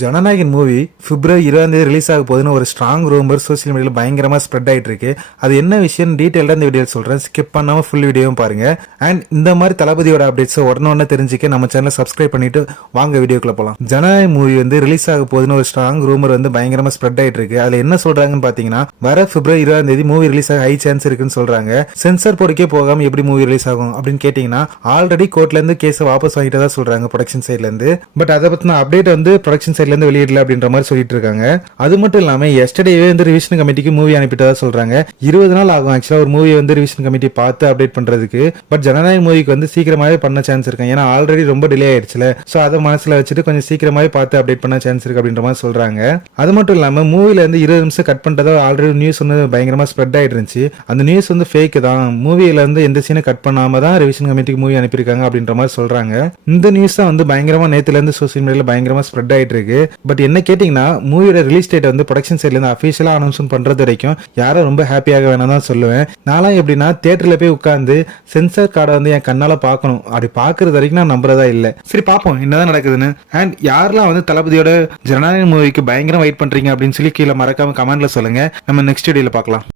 Jananayagan movie பிப்ரவரி 20 release ஆக போகுதுன்னு ஒரு ஸ்ட்ராங் ரூமர் சோசியல் மீடியாவில் பயங்கரமா ஸ்ப்ரெட் ஆயிட்டு இருக்கு. அது என்ன விஷயம் டீடைல்டா இந்த வீடியோ சொல்றேன், ஸ்கிப் பண்ணாம ஃபுல் வீடியோவும் பாருங்க. அண்ட் இந்த மாதிரி தளபதியோட அப்டேட்ஸ் உடனே தெரிஞ்சுக்க நம்ம சேனலை சப்ஸ்கிரைப் பண்ணிட்டு வாங்க வீடியோக்குள்ள போலாம். ஜனநாயகன் மூவி ரிலீஸ் ஆக போகுதுன்னு ஒரு ஸ்ட்ராங் ரூமர் பயங்கரமா ஸ்ப்ரெட் ஆயிட்டு இருக்கு. அதுல என்ன சொல்றாங்கன்னு பாத்தீங்கன்னா, வர பிப்ரவரி 20 மூவி ரிலீஸ் ஆக ஹை சான்ஸ் இருக்குன்னு சொல்றாங்க. சென்சார் போர்டுக்கே போகாம எப்படி மூவி ரிலீஸ் ஆகும் அப்படின்னு கேட்டீங்கன்னா, ஆல்ரெடி கோர்ட்ல இருந்து கேஸ் வாபஸ் வாங்கிட்டதா சொல்றாங்க ப்ரொடக்ஷன் சைட்ல இருந்து. பட் அதை பத்தின அப்டேட் ப்ரொடக்ஷன் சைட்ல இருந்து வெளியிடல அப்படின்ற மாதிரி சொல்லிட்டு இருக்காங்க. அது மட்டும் இல்லாம எஸ்டர்டேவே ரிவிஷன் கமிட்டிக்கு மூவி அனுப்பிட்டதா சொல்றாங்க. 20 நாள் ஆகும் ஆக்சுவலா ஒரு மூவி ரிவிஷன் கமிட்டி பார்த்து அப்டேட் பண்றதுக்கு. பட் ஜனநாயக மூவிக்கு சீக்கிரமாவே பண்ண சான்ஸ் இருக்கு. ஏன்னா ஆல்ரெடி ரொம்ப டிலே ஆயிடுச்சுல. சோ அதை மனசுல வச்சுட்டு கொஞ்சம் சீக்கிரமாவே பார்த்து அப்டேட் பண்ண சான்ஸ் இருக்கு அப்படின்ற மாதிரி சொல்றாங்க. அது மட்டும் இல்லாம மூவில 20 நிமிஷம் கட் பண்றதா ஆல்ரெடி நியூஸ் பயங்கரமா ஸ்ப்ரெட் ஆயிட்டு இருந்துச்சு. அந்த நியூஸ் ஃபேக் தான். மூவில எந்த சீனை கட் பண்ணாம தான் ரிவிஷன் கமிட்டிக்கு மூவி அனுப்பியிருக்காங்க அப்படின்ற மாதிரி சொல்றாங்க. இந்த நியூஸ் தான் பயங்கரமா நேத்துல இருந்து சோசியல் மீடியால பயங்கரமா ஸ்ப்ரெட் ஆயிட்டு இருக்கு. பட் என்ன கேட்டீங்கன்னா, மூவியோட ரிலீஸ் டேட் ப்ரொடக்ஷன் சைட்ல இருந்து அபிஷியலா அனௌன்ஸ்மெண்ட் பண்றது வரைக்கும் யாரும் ரொம்ப ஹாப்பியாக வேணாம் தான் சொல்லுவேன். நான்லாம் எப்படின்னா தியேட்டர்ல போய் உட்கார்ந்து சென்சார் கார்டை என் கண்ணால பார்க்கணும். அப்படி பாக்குறது வரைக்கும் நான் நம்புறதா இல்ல. சரி பாப்போம் என்னதான் நடக்குதுன்னு. அண்ட் யாரெல்லாம் தளபதியோட ஜனநாயக மூவிக்கு பயங்கரம் வெயிட் பண்றீங்க அப்படின்னு சொல்லி கீழே மறக்காம கமெண்ட்ல சொல்லுங்க. நம்ம நெக்ஸ்ட் வீடியோல பார்க்கலாம்.